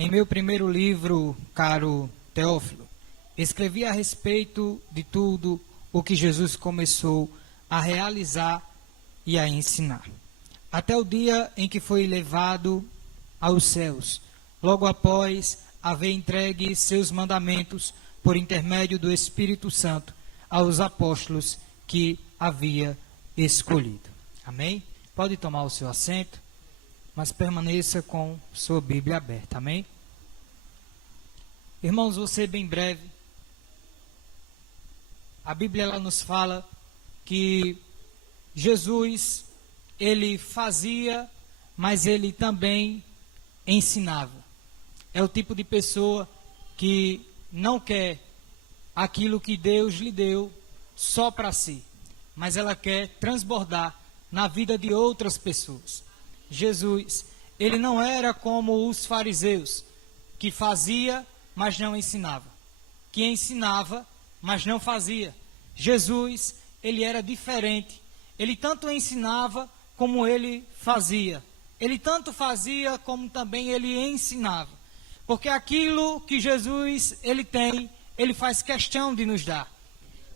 Em meu primeiro livro, caro Teófilo, escrevi a respeito de tudo o que Jesus começou a realizar e a ensinar, até o dia em que foi levado aos céus, logo após haver entregue seus mandamentos por intermédio do Espírito Santo aos apóstolos que havia escolhido. Amém? Pode tomar o seu assento, mas permaneça com sua Bíblia aberta. Amém? Irmãos, vou ser bem breve. A Bíblia ela nos fala que Jesus, ele fazia, mas ele também ensinava. É o tipo de pessoa que não quer aquilo que Deus lhe deu só para si, mas ela quer transbordar na vida de outras pessoas. Jesus, ele não era como os fariseus, que fazia, mas não ensinava, que ensinava, mas não fazia. Jesus, ele era diferente. Ele tanto ensinava como ele fazia. Ele tanto fazia como também ele ensinava. Porque aquilo que Jesus ele tem, ele faz questão de nos dar.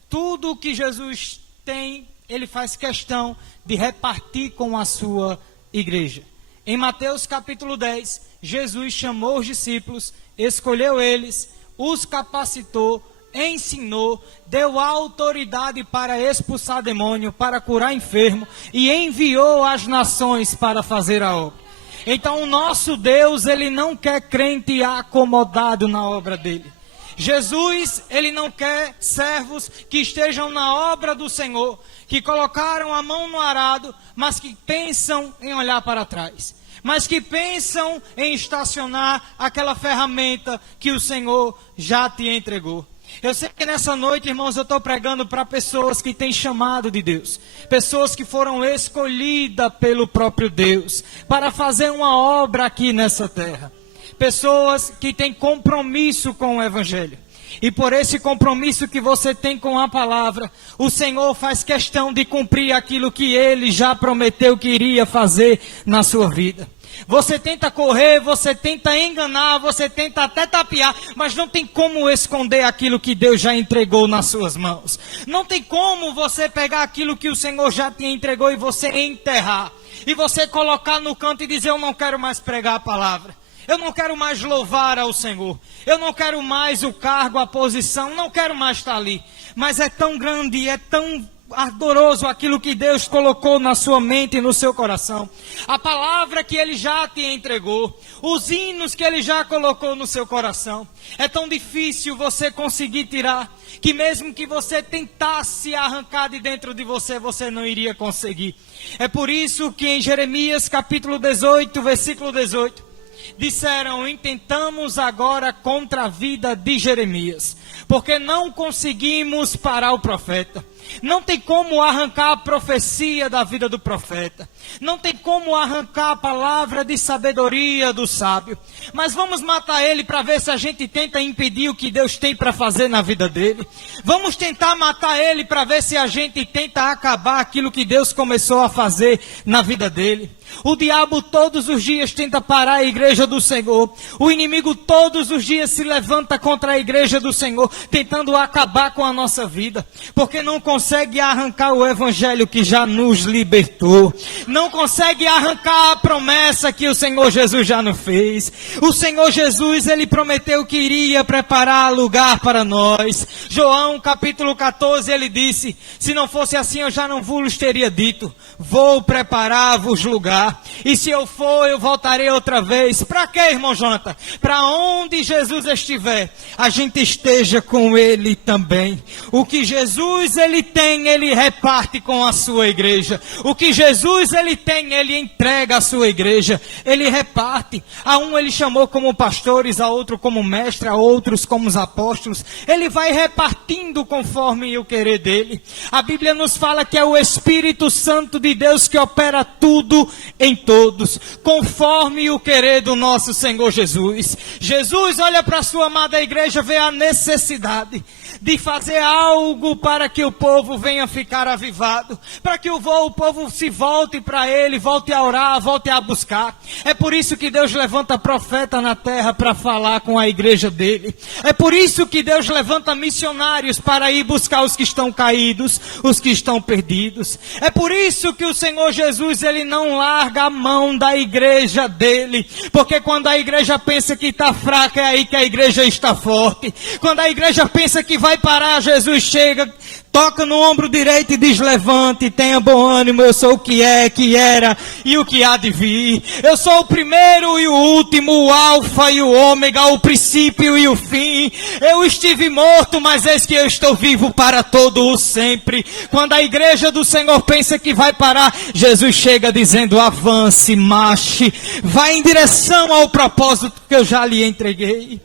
Tudo que Jesus tem, ele faz questão de repartir com a sua igreja. Em Mateus capítulo 10, Jesus chamou os discípulos, escolheu eles, os capacitou, ensinou, deu autoridade para expulsar demônio, para curar enfermo e enviou as nações para fazer a obra. Então o nosso Deus, ele não quer crente acomodado na obra dele. Jesus, ele não quer servos que estejam na obra do Senhor, que colocaram a mão no arado, mas que pensam em olhar para trás, mas que pensam em estacionar aquela ferramenta que o Senhor já te entregou. Eu sei que nessa noite, irmãos, eu estou pregando para pessoas que têm chamado de Deus, pessoas que foram escolhidas pelo próprio Deus para fazer uma obra aqui nessa terra, pessoas que têm compromisso com o Evangelho. E por esse compromisso que você tem com a palavra, o Senhor faz questão de cumprir aquilo que Ele já prometeu que iria fazer na sua vida. Você tenta correr, você tenta enganar, você tenta até tapear, mas não tem como esconder aquilo que Deus já entregou nas suas mãos. Não tem como você pegar aquilo que o Senhor já te entregou e você enterrar. E você colocar no canto e dizer, eu não quero mais pregar a palavra. Eu não quero mais louvar ao Senhor. Eu não quero mais o cargo, a posição. Não quero mais estar ali. Mas é tão grande, é tão ardoroso aquilo que Deus colocou na sua mente e no seu coração. A palavra que Ele já te entregou. Os hinos que Ele já colocou no seu coração. É tão difícil você conseguir tirar, que mesmo que você tentasse arrancar de dentro de você, você não iria conseguir. É por isso que em Jeremias capítulo 18, versículo 18, disseram, intentamos agora contra a vida de Jeremias, porque não conseguimos parar o profeta. Não tem como arrancar a profecia da vida do profeta. Não tem como arrancar a palavra de sabedoria do sábio. Mas vamos matar ele para ver se a gente tenta impedir o que Deus tem para fazer na vida dele. Vamos tentar matar ele para ver se a gente tenta acabar aquilo que Deus começou a fazer na vida dele. O diabo todos os dias tenta parar a igreja do Senhor. O inimigo todos os dias se levanta contra a igreja do Senhor, tentando acabar com a nossa vida. Porque não consegue arrancar o evangelho que já nos libertou. Não consegue arrancar a promessa que o Senhor Jesus já nos fez. O Senhor Jesus, ele prometeu que iria preparar lugar para nós. João capítulo 14, ele disse, se não fosse assim eu já não vos teria dito, vou preparar-vos lugar. E se eu for, eu voltarei outra vez. Para quê, irmão Jonathan? Para onde Jesus estiver, a gente esteja com Ele também. O que Jesus ele tem, Ele reparte com a sua igreja. O que Jesus ele tem, Ele entrega à sua igreja. Ele reparte. A um Ele chamou como pastores, a outro como mestre, a outros como os apóstolos. Ele vai repartindo conforme o querer dele. A Bíblia nos fala que é o Espírito Santo de Deus que opera tudo em todos, conforme o querer do nosso Senhor Jesus. Jesus olha para a sua amada igreja, vê a necessidade de fazer algo para que o povo venha ficar avivado, para que o povo se volte para Ele, volte a orar, volte a buscar. É por isso que Deus levanta profeta na terra para falar com a igreja dele. É por isso que Deus levanta missionários para ir buscar os que estão caídos, os que estão perdidos. É por isso que o Senhor Jesus, Ele não larga a mão da igreja dele, porque quando a igreja pensa que está fraca, é aí que a igreja está forte. Quando a igreja pensa que vai parar, Jesus chega, toca no ombro direito e diz: levante, tenha bom ânimo, eu sou o que é, que era e o que há de vir. Eu sou o primeiro e o último, o alfa e o ômega, o princípio e o fim. Eu estive morto, mas eis que eu estou vivo para todo o sempre. Quando a igreja do Senhor pensa que vai parar, Jesus chega dizendo: avance, marche, vá em direção ao propósito que eu já lhe entreguei.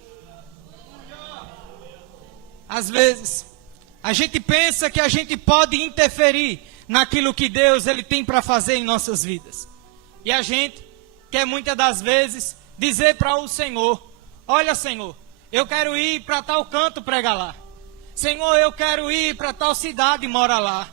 Às vezes, a gente pensa que a gente pode interferir naquilo que Deus Ele tem para fazer em nossas vidas. E a gente quer muitas das vezes dizer para o Senhor: olha, Senhor, eu quero ir para tal canto pregar lá. Senhor, eu quero ir para tal cidade e morar lá.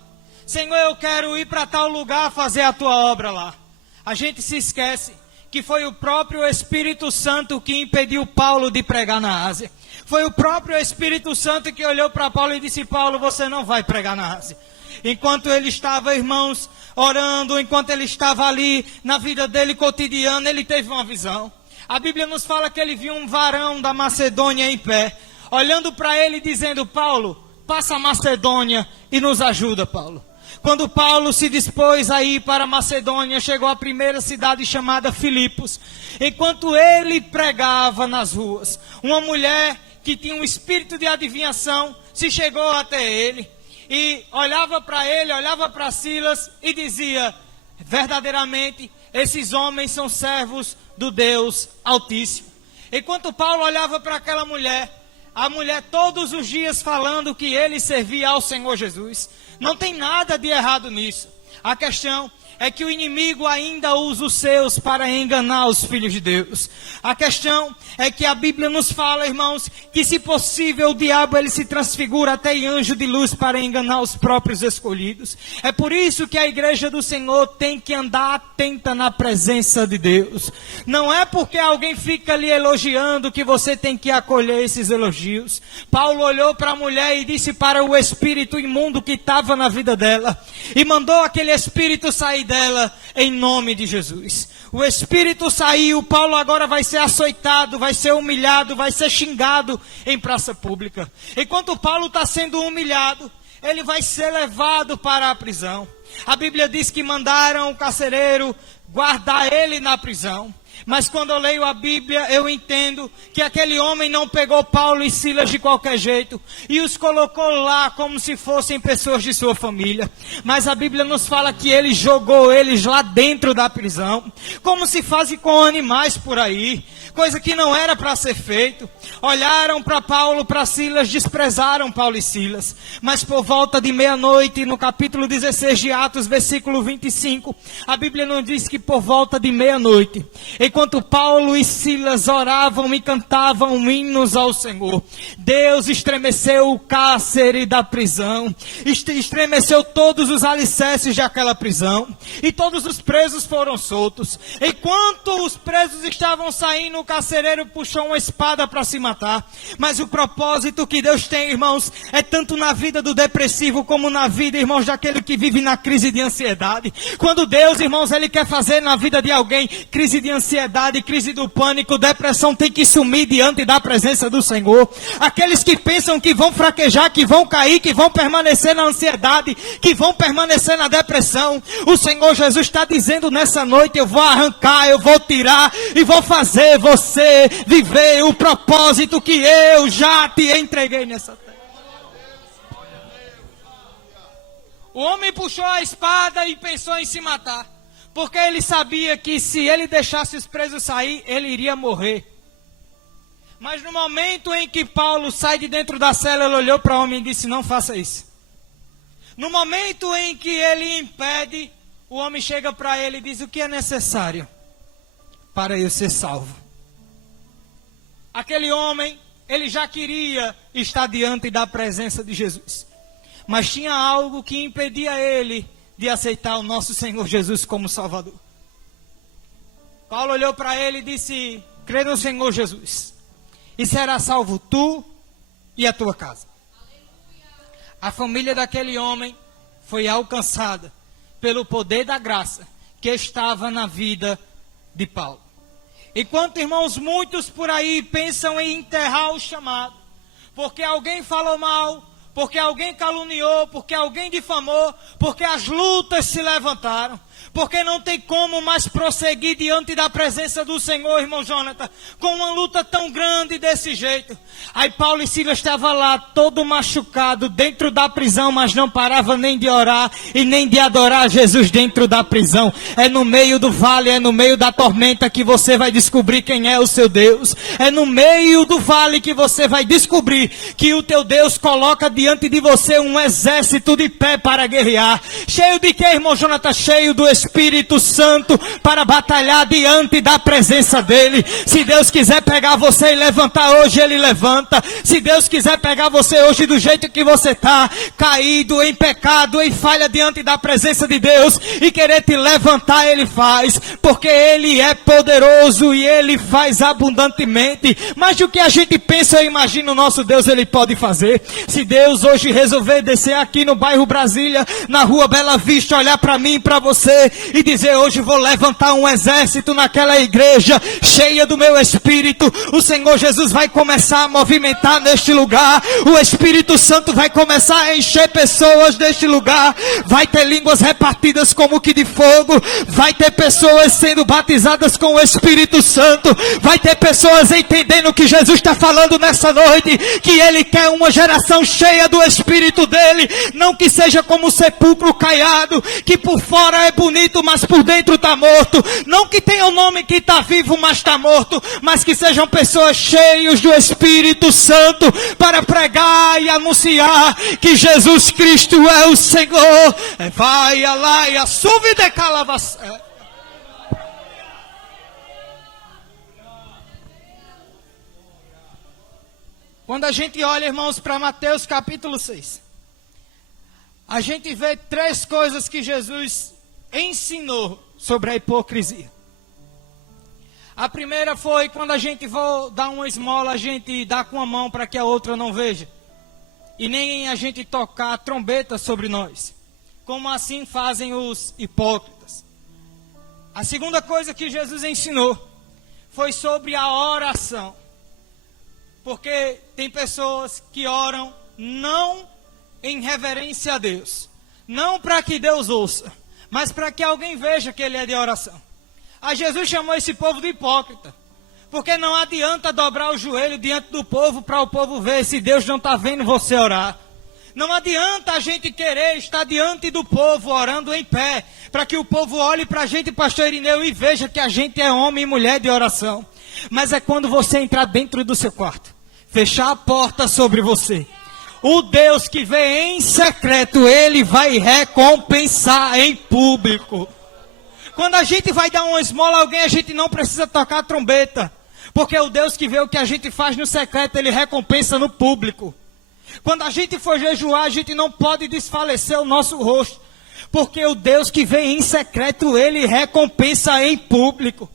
Senhor, eu quero ir para tal lugar fazer a tua obra lá. A gente se esquece que foi o próprio Espírito Santo que impediu Paulo de pregar na Ásia. Foi o próprio Espírito Santo que olhou para Paulo e disse: Paulo, você não vai pregar na Ásia. Enquanto ele estava, irmãos, orando, enquanto ele estava ali na vida dele cotidiana, ele teve uma visão. A Bíblia nos fala que ele viu um varão da Macedônia em pé, olhando para ele e dizendo: Paulo, passa a Macedônia e nos ajuda, Paulo. Quando Paulo se dispôs a ir para a Macedônia, chegou à primeira cidade chamada Filipos. Enquanto ele pregava nas ruas, uma mulher que tinha um espírito de adivinhação se chegou até ele e olhava para ele, olhava para Silas e dizia: verdadeiramente esses homens são servos do Deus Altíssimo. Enquanto Paulo olhava para aquela mulher, a mulher todos os dias falando que ele servia ao Senhor Jesus. Não tem nada de errado nisso. A questão é que o inimigo ainda usa os seus para enganar os filhos de Deus. A questão é que a Bíblia nos fala, irmãos, que se possível o diabo ele se transfigura até em anjo de luz para enganar os próprios escolhidos. É por isso que a igreja do Senhor tem que andar atenta na presença de Deus. Não é porque alguém fica lhe elogiando que você tem que acolher esses elogios. Paulo olhou para a mulher e disse para o espírito imundo que estava na vida dela, e mandou aquele espírito sair dela em nome de Jesus. O espírito saiu. Paulo agora vai ser açoitado, vai ser humilhado, vai ser xingado em praça pública. Enquanto Paulo está sendo humilhado, ele vai ser levado para a prisão. A Bíblia diz que mandaram o carcereiro guardar ele na prisão. Mas quando eu leio a Bíblia, eu entendo que aquele homem não pegou Paulo e Silas de qualquer jeito e os colocou lá como se fossem pessoas de sua família. Mas a Bíblia nos fala que ele jogou eles lá dentro da prisão, como se faz com animais por aí, coisa que não era para ser feito. Olharam para Paulo, para Silas, desprezaram Paulo e Silas. Mas por volta de meia-noite, no capítulo 16 de Atos, versículo 25, a Bíblia nos diz que por volta de meia-noite, enquanto Paulo e Silas oravam e cantavam hinos ao Senhor, Deus estremeceu o cárcere da prisão, estremeceu todos os alicerces daquela prisão, e todos os presos foram soltos. Enquanto os presos estavam saindo, o carcereiro puxou uma espada para se matar. Mas o propósito que Deus tem, irmãos, é tanto na vida do depressivo como na vida, irmãos, daquele que vive na crise de ansiedade. Quando Deus, irmãos, Ele quer fazer na vida de alguém crise de ansiedade, crise do pânico, depressão, tem que sumir diante da presença do Senhor. Aqueles que pensam que vão fraquejar, que vão cair, que vão permanecer na ansiedade, que vão permanecer na depressão, o Senhor Jesus está dizendo nessa noite: eu vou arrancar, eu vou tirar e vou fazer você viver o propósito que eu já te entreguei nessa terra. O homem puxou a espada e pensou em se matar, porque ele sabia que se ele deixasse os presos sair, ele iria morrer. Mas no momento em que Paulo sai de dentro da cela, ele olhou para o homem e disse: não faça isso. No momento em que ele impede o homem chega para ele e diz: o que é necessário para eu ser salvo? Aquele homem, ele já queria estar diante da presença de Jesus, mas tinha algo que impedia ele de aceitar o nosso Senhor Jesus como Salvador. Paulo olhou para ele e disse: crê no Senhor Jesus, e será salvo tu e a tua casa. A família daquele homem foi alcançada pelo poder da graça que estava na vida de Paulo. Enquanto, irmãos, muitos por aí pensam em enterrar o chamado, porque alguém falou mal, porque alguém caluniou, porque alguém difamou, porque as lutas se levantaram, porque não tem como mais prosseguir diante da presença do Senhor, irmão Jonathan, com uma luta tão grande desse jeito. Aí Paulo e Silas estavam lá, todo machucado, dentro da prisão, mas não parava nem de orar e nem de adorar Jesus dentro da prisão. É no meio do vale, é no meio da tormenta que você vai descobrir quem é o seu Deus. É no meio do vale que você vai descobrir que o teu Deus coloca diante de você um exército de pé para guerrear. Cheio de quê, irmão Jonathan? Cheio do Espírito Santo para batalhar diante da presença dele. Se Deus quiser pegar você e levantar hoje, ele levanta. Se Deus quiser pegar você hoje do jeito que você está, caído em pecado, em falha diante da presença de Deus, e querer te levantar, ele faz, porque ele é poderoso e ele faz abundantemente. Mas do que a gente pensa, eu imagino, o nosso Deus, ele pode fazer. Se Deus hoje resolver descer aqui no bairro Brasília, na rua Bela Vista, olhar para mim e para você e dizer: hoje vou levantar um exército naquela igreja cheia do meu Espírito, o Senhor Jesus vai começar a movimentar neste lugar, o Espírito Santo vai começar a encher pessoas neste lugar, vai ter línguas repartidas como que de fogo, vai ter pessoas sendo batizadas com o Espírito Santo, vai ter pessoas entendendo o que Jesus está falando nessa noite, que Ele quer uma geração cheia do Espírito dEle, não que seja como um sepulcro caiado, que por fora é bonito, mas por dentro está morto, não que tenha um nome que está vivo, mas está morto, mas que sejam pessoas cheias do Espírito Santo, para pregar e anunciar que Jesus Cristo é o Senhor. Vai lá e assume de calavas. Quando a gente olha, irmãos, para Mateus capítulo 6, a gente vê 3 coisas que Jesus ensinou sobre a hipocrisia. A primeira foi: quando a gente for dar uma esmola, a gente dá com a mão para que a outra não veja, e nem a gente tocar a trombeta sobre nós, como assim fazem os hipócritas. A segunda coisa que Jesus ensinou foi sobre a oração, porque tem pessoas que oram não em reverência a Deus, não para que Deus ouça, mas para que alguém veja que ele é de oração. Aí Jesus chamou esse povo de hipócrita, porque não adianta dobrar o joelho diante do povo para o povo ver se Deus não está vendo você orar. Não adianta a gente querer estar diante do povo orando em pé, para que o povo olhe para a gente, pastor Irineu, e veja que a gente é homem e mulher de oração. Mas é quando você entrar dentro do seu quarto, fechar a porta sobre você, o Deus que vê em secreto, ele vai recompensar em público. Quando a gente vai dar uma esmola a alguém, a gente não precisa tocar a trombeta, porque o Deus que vê o que a gente faz no secreto, ele recompensa no público. Quando a gente for jejuar, a gente não pode desfalecer o nosso rosto, porque o Deus que vê em secreto, ele recompensa em público.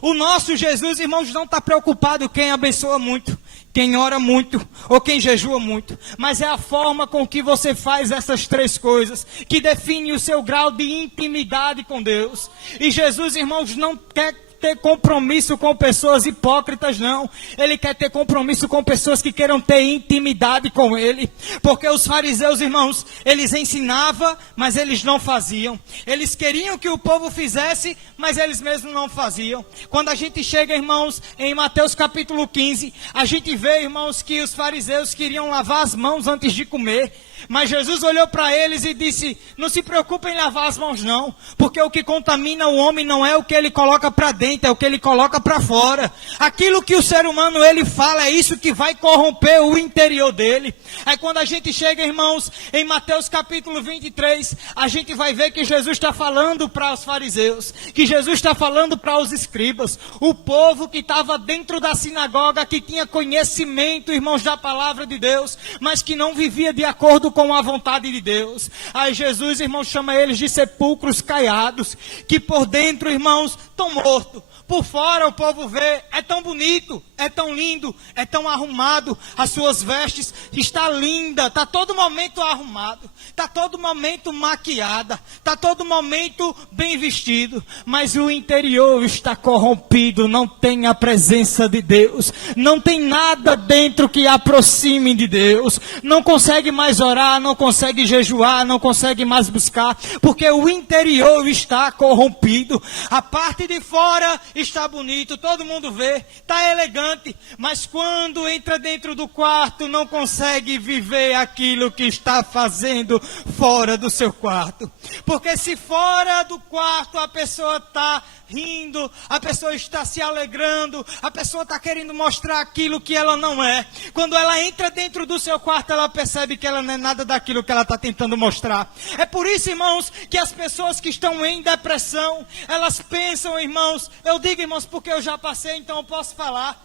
O nosso Jesus, irmãos, não está preocupado quem abençoa muito, quem ora muito ou quem jejua muito, mas é a forma com que você faz essas 3 coisas que define o seu grau de intimidade com Deus. E Jesus, irmãos, não quer ter compromisso com pessoas hipócritas, não. Ele quer ter compromisso com pessoas que queiram ter intimidade com Ele. Porque os fariseus, irmãos, eles ensinavam, mas eles não faziam. Eles queriam que o povo fizesse, mas eles mesmos não faziam. Quando a gente chega, irmãos, em Mateus capítulo 15, a gente vê, irmãos, que os fariseus queriam lavar as mãos antes de comer. Mas Jesus olhou para eles e disse: não se preocupem em lavar as mãos não, porque o que contamina o homem não é o que ele coloca para dentro, é o que ele coloca para fora. Aquilo que o ser humano ele fala, é isso que vai corromper o interior dele. Aí quando a gente chega, irmãos, em Mateus capítulo 23, a gente vai ver que Jesus está falando para os fariseus, que Jesus está falando para os escribas, o povo que estava dentro da sinagoga, que tinha conhecimento, irmãos, da palavra de Deus, mas que não vivia de acordo com a vontade de Deus. Aí Jesus, irmãos, chama eles de sepulcros caiados, que por dentro, irmãos, estão mortos. Por fora o povo vê, é tão bonito, é tão lindo, é tão arrumado, as suas vestes está linda, está todo momento arrumado, está todo momento maquiada, está todo momento bem vestido, mas o interior está corrompido, não tem a presença de Deus, não tem nada dentro que aproxime de Deus, não consegue mais orar, não consegue jejuar, não consegue mais buscar, porque o interior está corrompido. A parte de fora está bonito, todo mundo vê, está elegante, mas quando entra dentro do quarto, não consegue viver aquilo que está fazendo fora do seu quarto. Porque se fora do quarto a pessoa está rindo, a pessoa está se alegrando, a pessoa está querendo mostrar aquilo que ela não é, quando ela entra dentro do seu quarto, ela percebe que ela não é nada daquilo que ela está tentando mostrar. É por isso, irmãos, que as pessoas que estão em depressão, elas pensam, irmãos, eu digo, irmãos, porque eu já passei, então eu posso falar.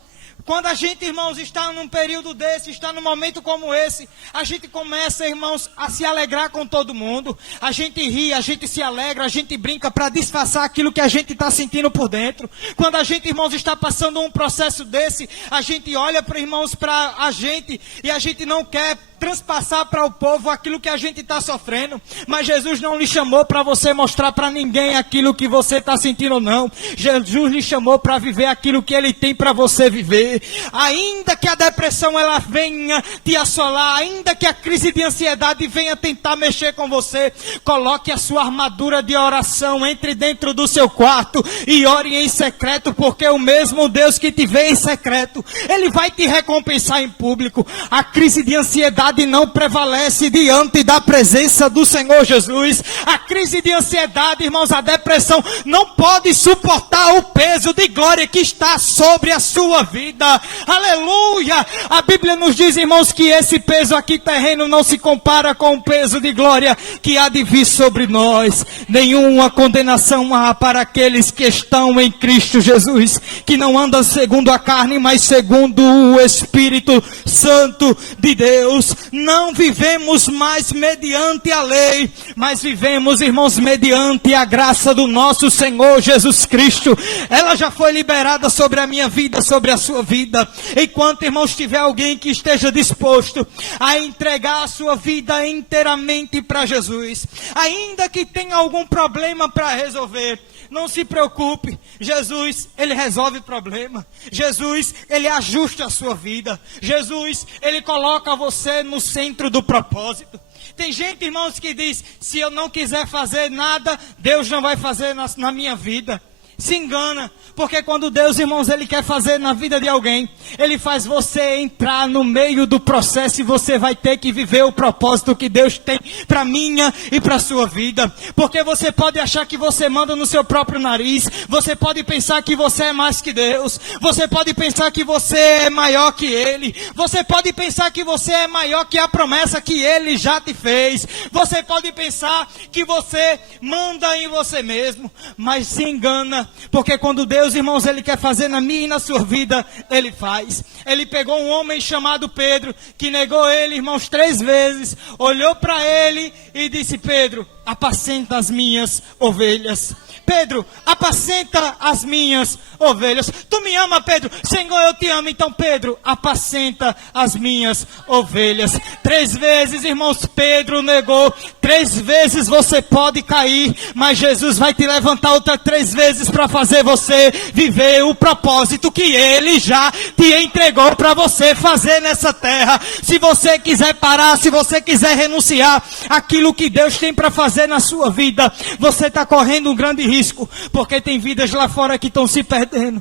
Quando a gente, irmãos, está num período desse, está num momento como esse, a gente começa, irmãos, a se alegrar com todo mundo. A gente ri, a gente se alegra, a gente brinca para disfarçar aquilo que a gente está sentindo por dentro. Quando a gente, irmãos, está passando um processo desse, a gente olha para, irmãos, para a gente e a gente não quer transpassar para o povo aquilo que a gente está sofrendo. Mas Jesus não lhe chamou para você mostrar para ninguém aquilo que você está sentindo, não. Jesus lhe chamou para viver aquilo que Ele tem para você viver. Ainda que a depressão ela venha te assolar, ainda que a crise de ansiedade venha tentar mexer com você, coloque a sua armadura de oração, entre dentro do seu quarto e ore em secreto, porque o mesmo Deus que te vê em secreto, Ele vai te recompensar em público. A crise de ansiedade não prevalece diante da presença do Senhor Jesus. A crise de ansiedade, irmãos, a depressão não pode suportar o peso de glória que está sobre a sua vida. Aleluia! A Bíblia nos diz, irmãos, que esse peso aqui terreno não se compara com o peso de glória que há de vir sobre nós. Nenhuma condenação há para aqueles que estão em Cristo Jesus, que não andam segundo a carne, mas segundo o Espírito Santo de Deus. Não vivemos mais mediante a lei, mas vivemos, irmãos, mediante a graça do nosso Senhor Jesus Cristo. Ela já foi liberada sobre a minha vida, sobre a sua vida. Enquanto, irmãos, tiver alguém que esteja disposto a entregar a sua vida inteiramente para Jesus, ainda que tenha algum problema para resolver, não se preocupe, Jesus, Ele resolve o problema. Jesus, Ele ajusta a sua vida. Jesus, Ele coloca você no centro do propósito. Tem gente, irmãos, que diz, se eu não quiser fazer nada, Deus não vai fazer na minha vida. Se engana, porque quando Deus, irmãos, Ele quer fazer na vida de alguém, Ele faz você entrar no meio do processo e você vai ter que viver o propósito que Deus tem para minha e para a sua vida. Porque você pode achar que você manda no seu próprio nariz, você pode pensar que você é mais que Deus, você pode pensar que você é maior que Ele, você pode pensar que você é maior que a promessa que Ele já te fez, você pode pensar que você manda em você mesmo, mas se engana. Porque quando Deus, irmãos, Ele quer fazer na minha e na sua vida, Ele faz. Ele pegou um homem chamado Pedro, que negou Ele, irmãos, 3 vezes, olhou para ele e disse, Pedro, apacenta as minhas ovelhas. Pedro, apacenta as minhas ovelhas. Tu me ama, Pedro? Senhor, eu te amo. Então, Pedro, apacenta as minhas ovelhas. 3 vezes, irmãos, Pedro negou. 3 vezes você pode cair, mas Jesus vai te levantar outras 3 vezes para fazer você viver o propósito que Ele já te entregou para você fazer nessa terra. Se você quiser parar, se você quiser renunciar àquilo que Deus tem para fazer na sua vida, você está correndo um grande risco. Porque tem vidas lá fora que estão se perdendo.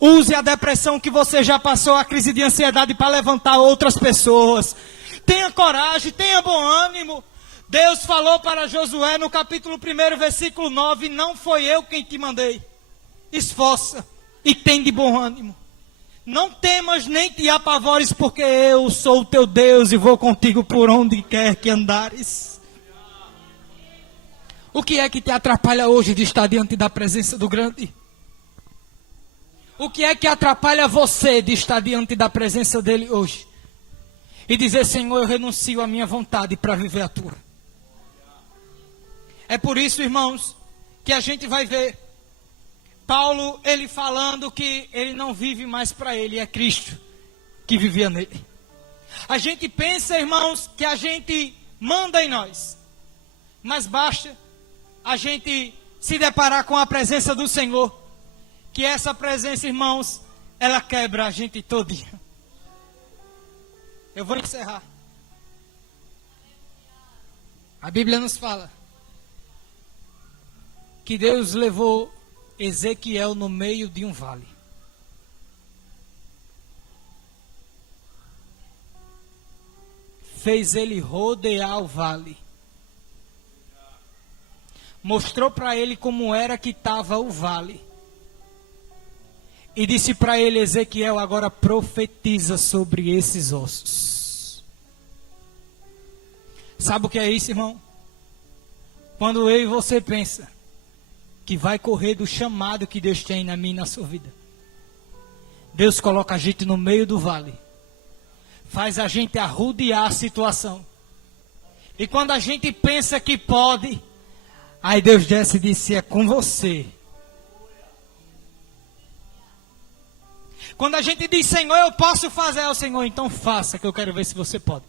Use a depressão que você já passou, a crise de ansiedade, para levantar outras pessoas. Tenha coragem, tenha bom ânimo. Deus falou para Josué no capítulo 1, versículo 9, não foi eu quem te mandei. Esforça e tem de bom ânimo. Não temas nem te apavores, porque eu sou o teu Deus e vou contigo por onde quer que andares. O que é que te atrapalha hoje de estar diante da presença do grande? O que é que atrapalha você de estar diante da presença dele hoje? E dizer, Senhor, eu renuncio à minha vontade para viver a tua. É por isso, irmãos, que a gente vai ver Paulo, ele falando que ele não vive mais para ele, é Cristo que vivia nele. A gente pensa, irmãos, que a gente manda em nós, mas basta a gente se deparar com a presença do Senhor, que essa presença, irmãos, ela quebra a gente todinha. Eu vou encerrar. A Bíblia nos fala que Deus levou Ezequiel no meio de um vale. Fez ele rodear o vale. Mostrou para ele como era que estava o vale. E disse para ele, Ezequiel, agora profetiza sobre esses ossos. Sabe o que é isso, irmão? Quando eu e você pensa que vai correr do chamado que Deus tem na minha e na sua vida, Deus coloca a gente no meio do vale. Faz a gente arrodear a situação. E quando a gente pensa que pode, aí Deus desce e diz, é com você. Quando a gente diz, Senhor, eu posso fazer, é o Senhor, então faça, que eu quero ver se você pode.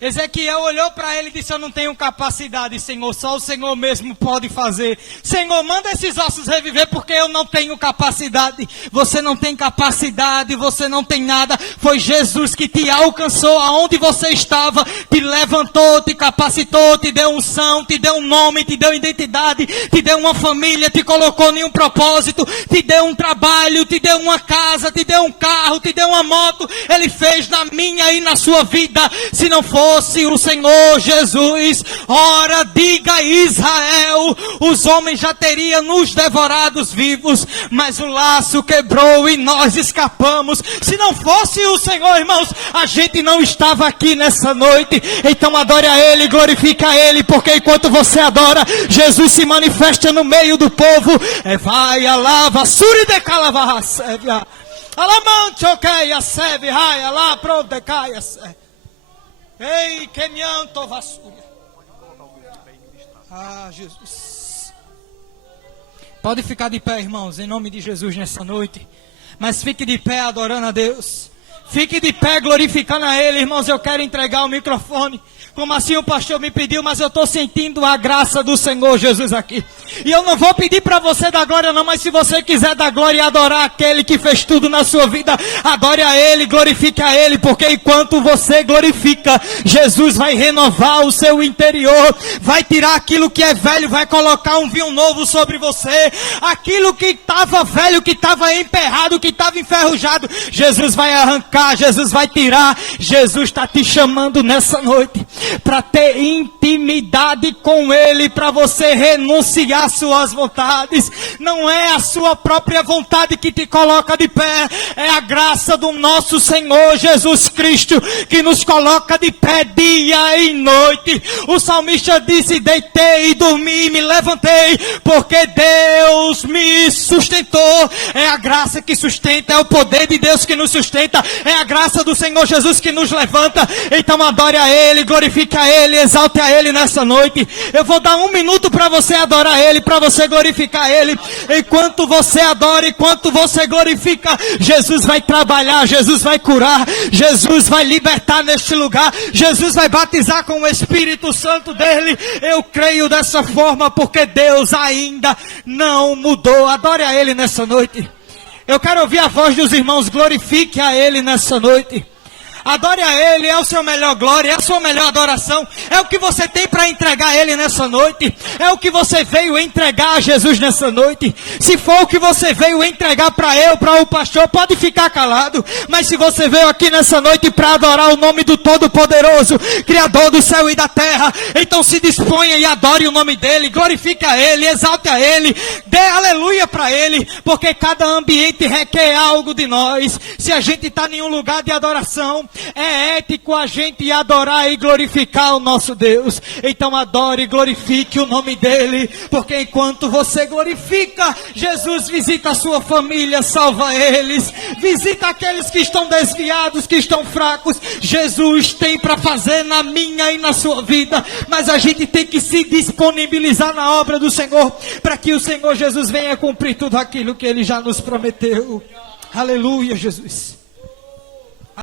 Ezequiel olhou para ele e disse, eu não tenho capacidade, Senhor, só o Senhor mesmo pode fazer. Senhor, manda esses ossos reviver, porque eu não tenho capacidade. Você não tem capacidade, você não tem nada. Foi Jesus que te alcançou aonde você estava, te levantou, te capacitou, te deu unção, te deu um nome, te deu identidade, te deu uma família, te colocou em um propósito, te deu um trabalho, te deu uma casa, te deu um carro, te deu uma moto. Ele fez na minha e na sua vida. Se não fosse o Senhor Jesus, ora, diga Israel, os homens já teriam nos devorados vivos, mas o laço quebrou e nós escapamos. Se não fosse o Senhor, irmãos, a gente não estava aqui nessa noite. Então adore a Ele, glorifica a Ele, porque enquanto você adora, Jesus se manifesta no meio do povo. Vai a lava, suri de calava, sévia. Alamante, ok, a seve, raia lá, pronto, decaia, sévia. Ei, Kenyanto Vassúria. Ah, Jesus. Pode ficar de pé, irmãos, em nome de Jesus nessa noite. Mas fique de pé adorando a Deus. Fique de pé glorificando a Ele, irmãos. Eu quero entregar o microfone, como assim o pastor me pediu, mas eu estou sentindo a graça do Senhor Jesus aqui. E eu não vou pedir para você dar glória não, mas se você quiser dar glória e adorar aquele que fez tudo na sua vida, adore a Ele, glorifique a Ele, porque enquanto você glorifica, Jesus vai renovar o seu interior, vai tirar aquilo que é velho, vai colocar um vinho novo sobre você, aquilo que estava velho, que estava emperrado, que estava enferrujado, Jesus vai arrancar, Jesus vai tirar. Jesus está te chamando nessa noite para ter intimidade com Ele, para você renunciar às suas vontades. Não é a sua própria vontade que te coloca de pé, é a graça do nosso Senhor Jesus Cristo que nos coloca de pé dia e noite. O salmista disse, deitei e dormi e me levantei, porque Deus me sustentou. É a graça que sustenta, é o poder de Deus que nos sustenta, é a graça do Senhor Jesus que nos levanta. Então adore a Ele, glorifique a Ele, exalte a Ele nessa noite. Eu vou dar 1 minuto para você adorar Ele, para você glorificar Ele. Enquanto você adora, enquanto você glorifica, Jesus vai trabalhar, Jesus vai curar, Jesus vai libertar neste lugar, Jesus vai batizar com o Espírito Santo dele. Eu creio dessa forma, porque Deus ainda não mudou. Adore a Ele nessa noite. Eu quero ouvir a voz dos irmãos, glorifique a Ele nessa noite. Adore a Ele, é o seu melhor glória, é a sua melhor adoração. É o que você tem para entregar a Ele nessa noite. É o que você veio entregar a Jesus nessa noite. Se for o que você veio entregar para eu, para o pastor, pode ficar calado. Mas se você veio aqui nessa noite para adorar o nome do Todo-Poderoso, Criador do céu e da terra, então se disponha e adore o nome dEle, glorifique a Ele, exalte a Ele, dê aleluia para Ele, porque cada ambiente requer algo de nós. Se a gente está em um lugar de adoração, é ético a gente adorar e glorificar o nosso Deus. Então adore e glorifique o nome dEle, porque enquanto você glorifica, Jesus visita a sua família, salva eles, visita aqueles que estão desviados, que estão fracos. Jesus tem para fazer na minha e na sua vida, mas a gente tem que se disponibilizar na obra do Senhor, para que o Senhor Jesus venha cumprir tudo aquilo que Ele já nos prometeu. Aleluia, Jesus.